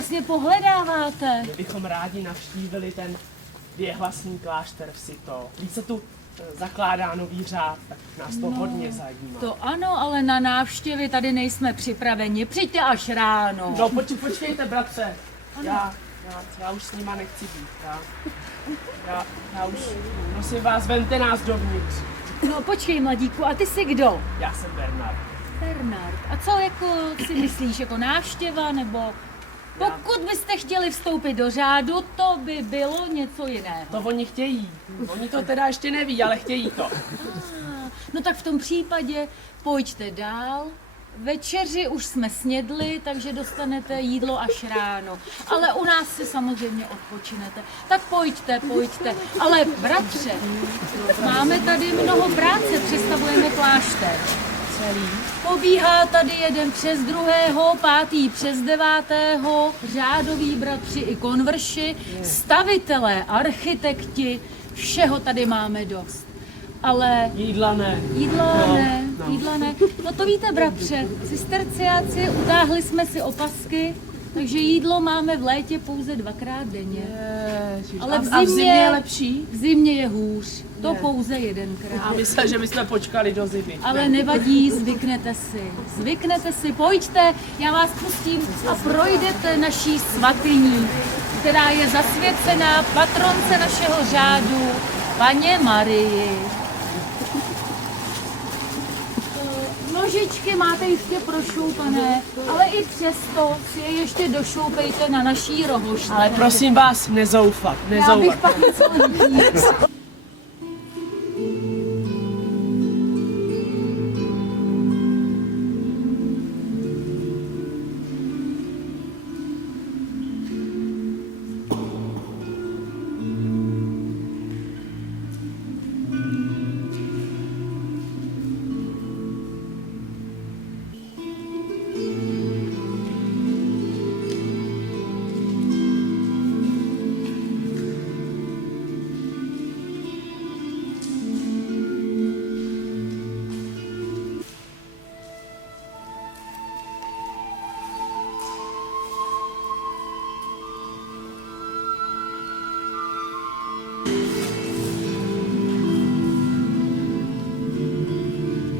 vlastně pohledáváte? My bychom rádi navštívili ten věhlasný klášter v Sito. Víc se tu zakládá nový řád, tak nás to hodně zajímá. To ano, ale na návštěvy tady nejsme připraveni. Přijďte až ráno. No počkejte, bratře. Já už s nima nechci být. Já už, prosím vás, vemte nás dovnitř. No počkej, mladíku, a ty jsi kdo? Já jsem Bernard. Bernard. A co jako si myslíš, jako návštěva, nebo pokud byste chtěli vstoupit do řádu, to by bylo něco jiného. To oni chtějí. Oni to teda ještě neví, ale chtějí to. No tak v tom případě pojďte dál. Večeři už jsme snědli, takže dostanete jídlo až ráno. Ale u nás si samozřejmě odpočinete. Tak pojďte. Ale bratře, máme tady mnoho práce, přestavujeme klášter. Celý. Pobíhá tady jeden přes druhého, pátý přes devátého, řádoví bratři i konvrši, stavitelé, architekti, všeho tady máme dost. Ale Jídla ne. Jídla ne. No to víte, bratře, cisterciáci, utáhli jsme si opasky, takže jídlo máme v létě pouze 2krát denně. Ale v zimě je lepší? V zimě je hůř. To pouze 1krát. A myslel, že bychom počkali do zimy. Ale nevadí, zvyknete si, pojďte, já vás pustím a projdete naší svatyní, která je zasvěcená patronce našeho řádu, Panně Marii. Nožičky máte jistě prošoupané, ale i přesto si je ještě došoupejte na naší rohošce. Ale prosím vás, nezoufat. Já bych pak něco lidí.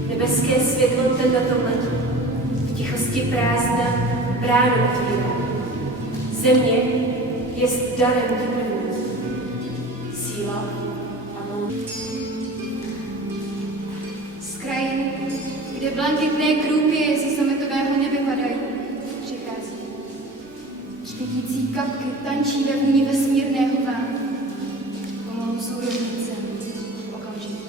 Nebeské světlo tento letu, v tichosti prázdna bránu otvírá. Země je darem teplým, síla a moc. Z krajiny, kde blankitné krůpy ze sametového nebe padají, přichází. Špitící kapky tančí ve vůni vesmírného váku. Pomalu jsou rovnice, okamžité.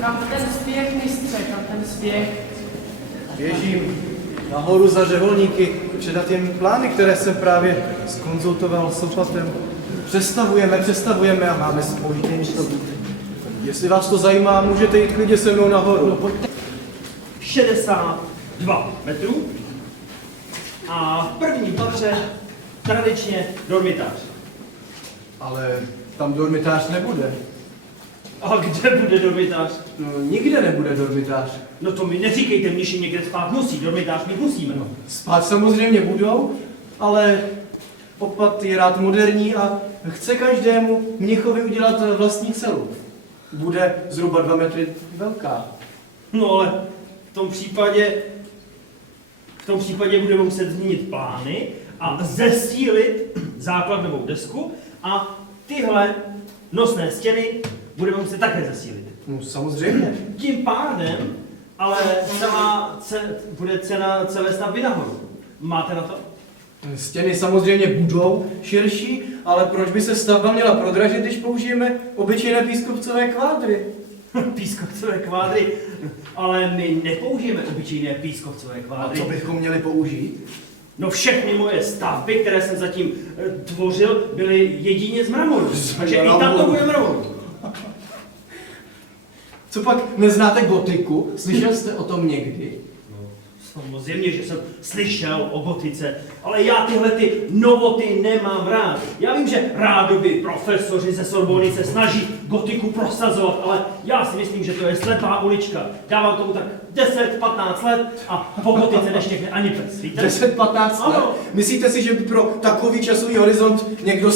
Kam ten spěch, mistře, kam ten spěch? Běžím nahoru za řeholníky, předat jim plány, které jsem právě zkonzultoval s opatem. Přestavujeme a máme zpoždění. Jestli vás to zajímá, můžete jít klidně se mnou nahoru. No, pojďte. 62 metrů a v prvním patře tradičně dormitář. Ale tam dormitář nebude. A kde bude dormitář? No, nikde nebude dormitář. No to mi neříkejte, mniši někde spát musí, dormitář mít musíme. No, spát samozřejmě budou, ale opat je rád moderní a chce každému mnichovi udělat vlastní celu. Bude zhruba 2 metry velká. No ale v tom případě budeme muset změnit plány a zesílit základnovou desku a tyhle nosné stěny budeme muset také zesílit. No, samozřejmě. Tím pádem ale bude cena celé stavby nahoru. Máte na to? Stěny samozřejmě budou širší, ale proč by se stavba měla prodražit, když použijeme obyčejné pískovcové kvádry? Pískovcové kvádry, ale my nepoužijeme obyčejné pískovcové A kvádry. co bychom měli použít? No všechny moje stavby, které jsem zatím tvořil, byly jedině z mramoru. Takže i tam to bude mramoru. Co pak neznáte gotiku? Slyšel jste o tom někdy? Samozřejmě, že jsem slyšel o gotice, ale já tyhle ty novoty nemám rád. Já vím, že rádoby profesoři ze Sorbony se snaží gotiku prosazovat, ale já si myslím, že to je slepá ulička. Dávám tomu tak 10-15 let a po gotice neštěkne ani pes, víte? 10-15 let? Ano. Myslíte si, že by pro takový časový horizont někdo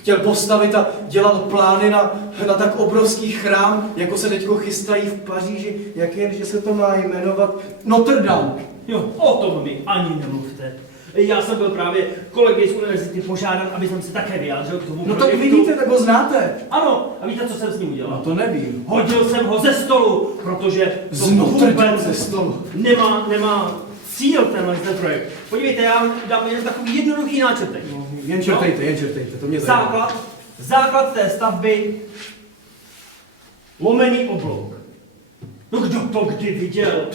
chtěl postavit a dělat plány na tak obrovský chrám, jako se teďko chystají v Paříži, jak jen, že se to má jmenovat Notre Dame? Jo, o tom mi ani nemluvte. Já jsem byl právě kolegy z univerzity požádán, aby jsem se také vyjádřil k tomu No tak projektu. vidíte, tak ho znáte. Ano, a víte, co jsem s ním udělal? No to nevím. Hodil jsem ho ze stolu, protože Z Notre Dame ze stolu. nemá cíl tenhle projekt. Podívejte, já vám dám jen takový jednoduchý náčrtek. No, jen čertejte, to mě zajímá. Základ té stavby, lomený oblouk. No kdo to kdy viděl?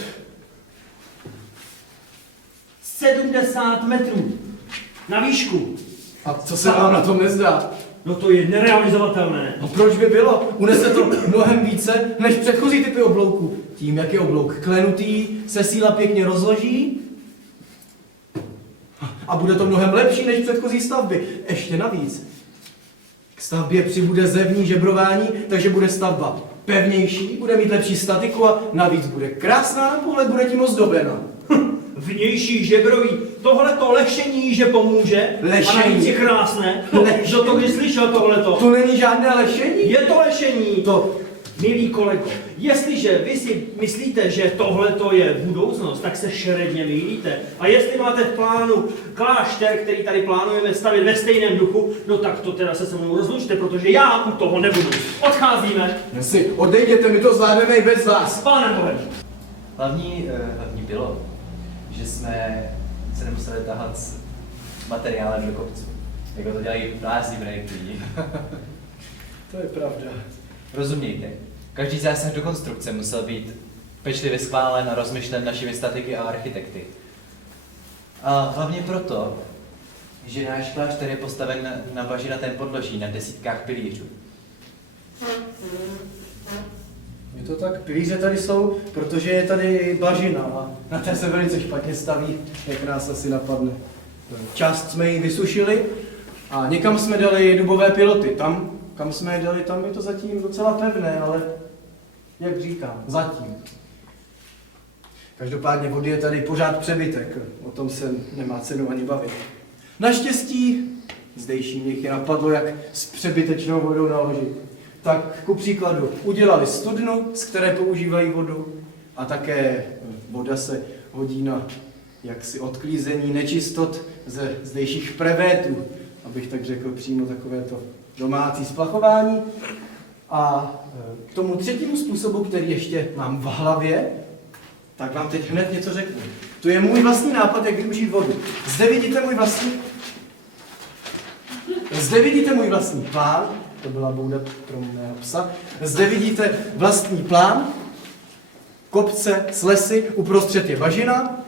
70 metrů na výšku. A co se vám na tom nezdá? No to je nerealizovatelné. No proč by bylo? Unese to mnohem více než předchozí typy oblouků. Tím, jak je oblouk klenutý, se síla pěkně rozloží a bude to mnohem lepší než předchozí stavby. Ještě navíc. K stavbě přibude zevní žebrování, takže bude stavba pevnější, bude mít lepší statiku a navíc bude krásná na pohled, bude tím ozdobena. Vnější žebrový, tohleto lešení, že pomůže. Lešení? A navíc je krásné. Lešení? Kdo to kdy slyšel tohleto? To není žádné lešení? Je to lešení. To, Milý kolego, jestliže vy si myslíte, že tohleto je budoucnost, tak se šeredně mýlíte. A jestli máte v plánu klášter, který tady plánujeme stavět ve stejném duchu, no tak to teda se mnou rozlučte, protože já u toho nebudu. Odcházíme. si odejděte, my to zvládneme i bez vás. S pánem Bohem. Hlavní bylo, že jsme se nemuseli tahat s materiálem do kopců, jako to dělají prázdní projekty. To je pravda. Rozumějte, každý zásah do konstrukce musel být pečlivě schválen a rozmyšlen našimi statiky a architekty. A hlavně proto, že náš klášter je postaven na bažinatém podloží na desítkách pilířů. Je to tak, pilíře tady jsou, protože je tady bažina a na té se velice špatně staví, jak nás asi napadne. Část jsme ji vysušili a někam jsme dali dubové piloty. Tam, kam jsme je dali, tam je to zatím docela pevné, ale jak říkám, zatím. Každopádně vody je tady pořád přebytek, o tom se nemá cenu ani bavit. Naštěstí zdejší nich je napadlo, jak s přebytečnou vodou naložit. Tak ku příkladu udělali studnu, z které používají vodu a také voda se hodí na jaksi odklízení nečistot ze zdejších prevétů, abych tak řekl přímo takovéto domácí splachování. A k tomu třetímu způsobu, který ještě mám v hlavě, tak vám teď hned něco řeknu. To je můj vlastní nápad, jak využít vodu. Zde vidíte můj vlastní plán. To byla bouda pro mého psa. Zde vidíte vlastní plán, kopce s lesy, uprostřed je bažina,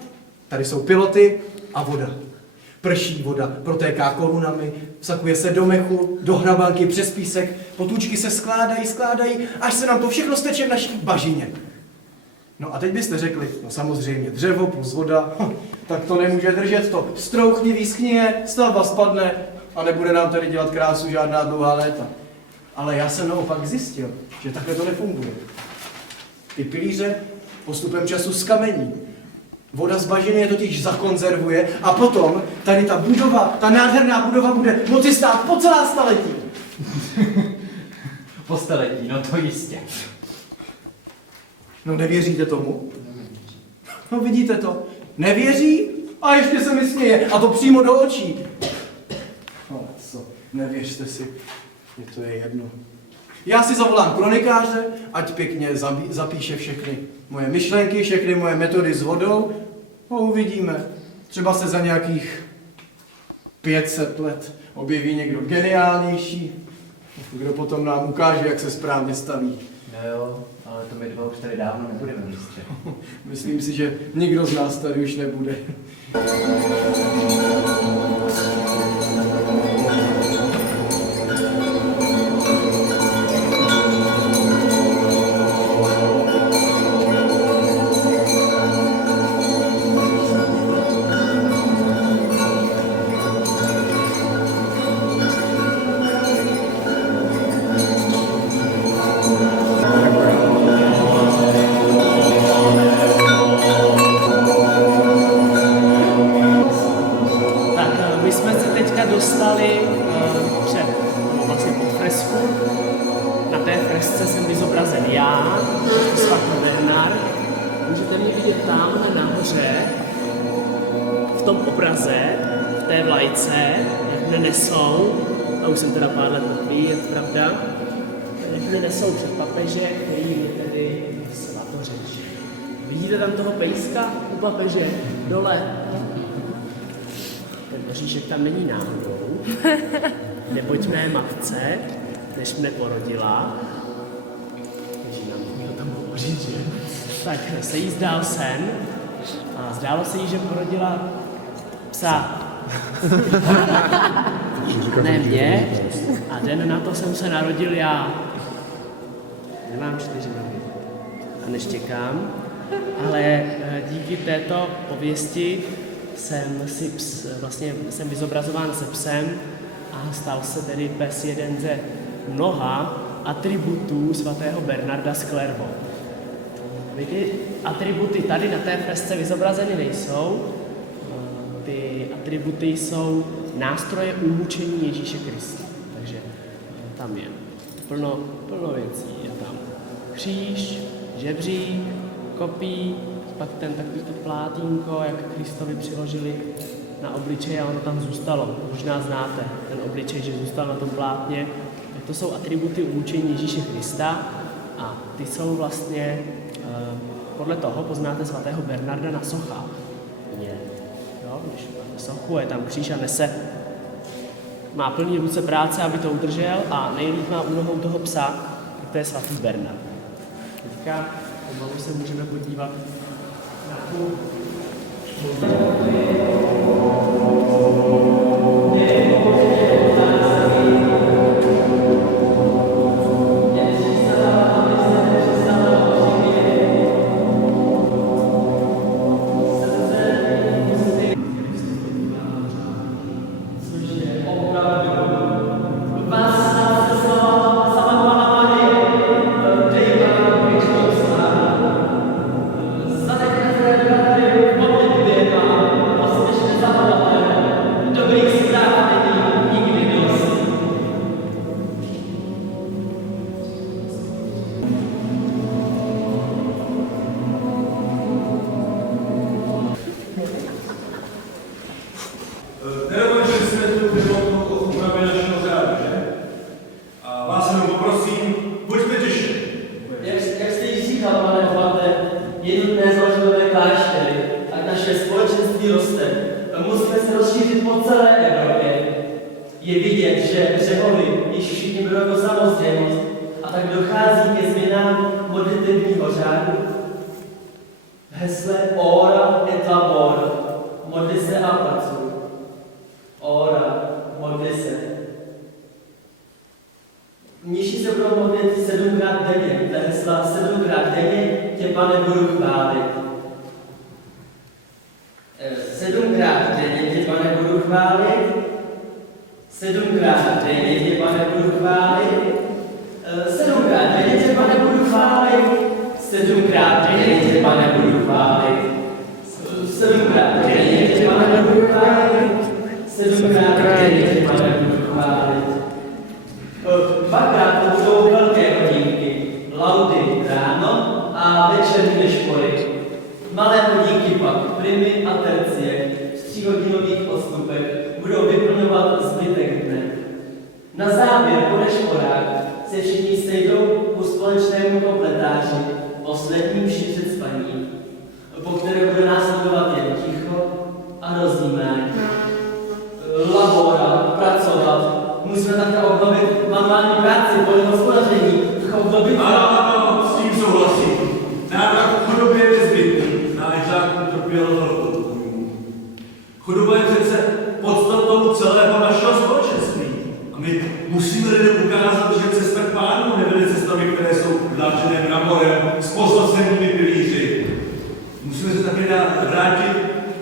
tady jsou piloty a voda. Prší voda, protéká kolunami, vsakuje se do mechu, do hrabanky, přes písek, potůčky se skládají, až se nám to všechno steče v naší bažině. No a teď byste řekli, no samozřejmě, dřevo plus voda, tak to nemůže držet, to strouchni, výschnie, stavba spadne a nebude nám tady dělat krásu žádná dlouhá léta. Ale já jsem naopak zjistil, že takhle to nefunguje. Ty pilíře postupem času zkamení. Voda z bažiny je totiž zakonzervuje a potom tady ta budova, ta nádherná budova bude moci stát po celá staletí. Po staletí, no to jistě. No nevěříte tomu? No vidíte to. Nevěří a ještě se mi směje. A to přímo do očí. No co, nevěřte si. Mně to je jedno. Já si zavolám kronikáře, ať pěkně zapíše všechny moje myšlenky, všechny moje metody s vodou. No uvidíme. Třeba se za nějakých 500 let objeví někdo geniálnější, kdo potom nám ukáže, jak se správně staví. No jo, ale to my dva už tady dávno nebudeme, mistře. Myslím si, že nikdo z nás tady už nebude. Tak my jsme se teďka dostali vlastně pod fresku. Na té fresce jsem vyzobrazen já, svatý Bernard. Můžete mě vidět tam nahoře, v tom obraze, v té vlajce, jak mě nesou, a už jsem teda pár let mrtvý, je to pravda, jak mě nesou před papeže, který je tedy svatořeč. Vidíte tam toho pejska u papeže, dole? Ten Ježíšek tam není náhodou, neboť mé matce, než mne porodila, Ježíš nám měl tam hovořit, že? Tak se jí zdál sen a zdálo se jí, že porodila psa. Ne mě, a den na to jsem se narodil já. Nemám 4 nohy a neštěkám, ale díky této pověsti jsem vyzobrazován se psem a stal se tedy pes jeden ze mnoha atributů svatého Bernarda z Clairvaux. Ty atributy tady na té fresce vyzobrazeny nejsou. Ty atributy jsou nástroje umučení Ježíše Krista. Takže tam je plno věcí. Je tam kříž, žebřík, kopí, pak takový to plátínko, jak Kristovi přiložili na obličej a ono tam zůstalo. Možná znáte ten obličej, že zůstal na tom plátně. Tak to jsou atributy umučení Ježíše Krista a ty jsou vlastně, podle toho poznáte svatého Bernarda na sochách. Jo, když máte sochu, je tam kříž a nese. Má plný ruce práce, aby to udržel a nejlíp má u nohou toho psa, to je svatý Bernard. Teďka pomalu se můžeme podívat na tu Nedokončili jsme tu pilotku o úpravě našeho řádu, že? A vás jenom poprosím, buďte tiše. Jak jste již říkal, pane Flate, je nutné založit nové kláštery, ať naše společenství roste. Musíme se rozšířit po celé Evropě. Je vidět, že řeholy již všichni berou jako samozřejmost a tak dochází ke změnám modlitevního řádu. Hesle Ora et labora, modli se a pracuj. Ora, modli se. Mniši se budou modlit 7krát denně, dle hesla 7krát denně tě, Pane, budu chválit. 7krát denně tě, Pane, budu chválit. 7krát denně tě, Pane, budu chválit. 7krát denně tě, Pane, budu chválit. 7krát denně tě, Pane, budu chválit. 7krát denně tě, Pane, budu chválit. 7krát denně tě, Pane, budu chválit. 2krát to budou velké hodinky, laudy ráno a večerní nešpory. Malé hodinky pak, primy a tercie, v 3hodinových odstupech budou vyplňovat zbytek dne. Na závěr po nešporách se všichni sejdou ku společnému kompletáři, poslední mši před spaním, po které bude následovat jen ticho a Musíme také obnovit manuální práci, hospodaření, obnovit... Ano, s tím souhlasím. Návrat k chudobě je nezbytný. Náš zákon trpěl velkou. Chudoba je přece podstatou celého našeho společenství. A my musíme lidem ukázat, že cesta k Pánu nevede cestami, které jsou dláčené mramorem s posazenými pilíři. Musíme se také vrátit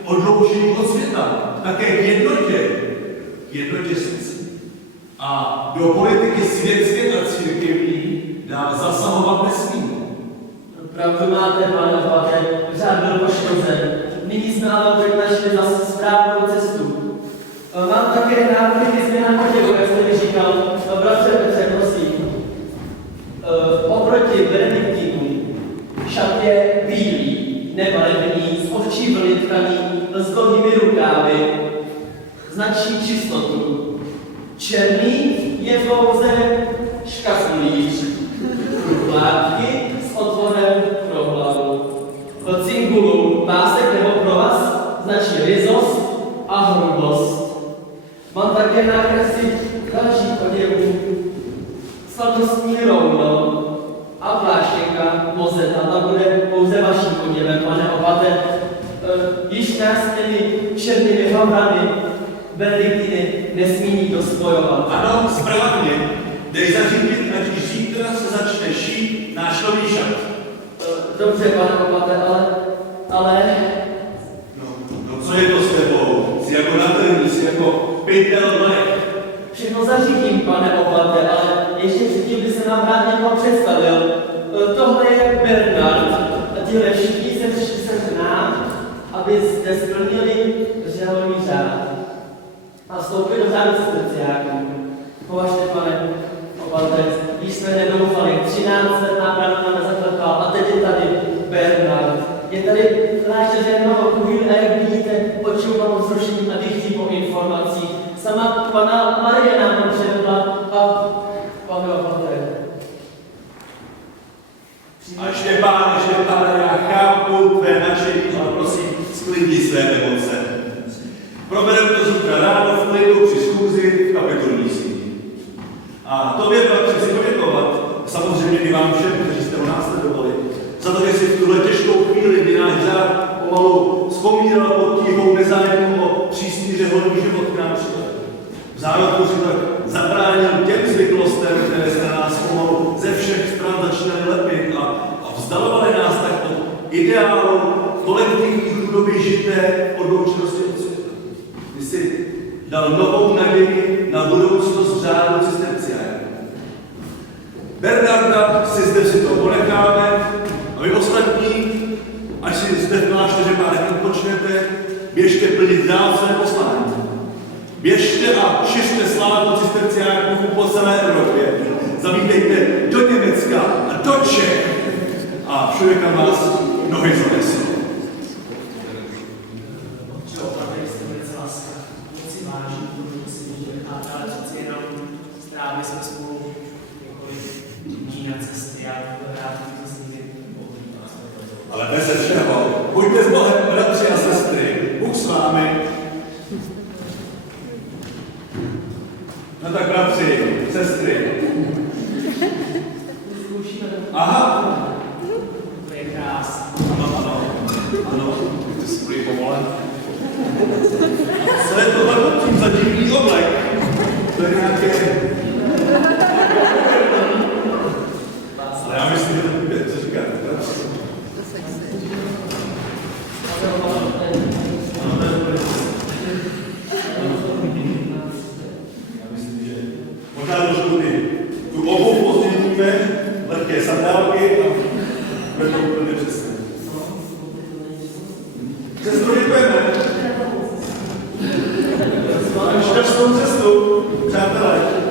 odloučení od světa, také k jednotě srdcí. A do politiky světské a církevní dál zasahovat nesmí. Pravdu máte, pane Opate, řád byl poškozen. Nyní jsme ale opět našli zase správnou cestu. Mám také návrhy ke změnám oděvu, jak jste mi říkal. Bratře Petře, prosím. Oproti benediktínům šat je bílý, nebarevný, z ovčí vlny tkaný, s dlouhými rukávy, značí čistotu. Černý je pouze škatulíř, krupátky s otvorem pro hlavu. Cingulu, pásek nebo provaz značí ryzost a hrubost. Mám také nákresy dalších oděvů, slavnostní rouno a pláštěnka mozeta, ta bude pouze vaším oděvem, pane Opate. Již nás těmi černými havrami benediktiny nesmí nikdo spojovat. Ano, správně. Dej zařídit, ať již zítra se začne šít náš nový šat. Dobře, pane Opate, ale... No co je to s tebou? Jsi jako na trní, jsi jako pytel mlek. Všechno zařídím, pane Opate, ale ještě předtím by se nám rád někoho představil. Tohle je Bernard a tihle všichni se přišli sem k nám, aby zde splnili řeholní řád a vstoupili do řádu cisterciáků. Považte, pane Opate, když jsme nedoufali, 13 let nápravdu nám nezaklepal a teď je tady Bernard. Je tady klášteře mnoho chvíl a jak vidíte, počouvám vzrušení a dychtí po informacích. Sama pana Marie nám to předvedla a pane Opate. A Štěpáne, já chápu tvé nadšení, ale prosím, sklidni své emoce. Probereme to zítra ráno v klidu při schůzi v kapitolní síni. A tobě, bratře, chci poděkovat, samozřejmě i vám všem, kteří jste ho následovali, za to, že si v tuhle těžkou chvíli, kdy náš řád pomalu vzpomínal pod tíhou nezájmu o přísný řeholní život k nám přišel. V zárodku si tak zabránil těm zvyklostem, které se na nás pomalu ze všech stran začínaly lepit a vzdalovaly nás tak od ideálu kolektivní chudoby žité odloučenosti od světa. Ty jsi dal novou naději na budoucnost řádu cisterciáků. Bernarda si zde si to ponecháme a vy ostatní, až si zde v klášteře pár dní odpočnete, běžte plnit dál své poslání. Běžte a šiřte slávu cisterciáků po celé Evropě. Zavítejte do Německa a do Čech a všude, kam vás nohy zanesou. Strávili jsme spolu několik dní na cestě a rád to s nimi Ale bez všeho, buďte s Bohem, bratři a sestry, Bůh s vámi. No tak bratři, sestry. Aha. To je krásné. Ano, ty jsi prý povolen. Co je tohle tím za divný oblek? To je nějaké... Ale já myslím, že to bude, co říkáte, bratři? Já myslím, že možná trošku tu obu pozměníme, lehké sandálky a bude to úplně přesně. Cestu děkujeme. Šťastnou cestu, přátelé.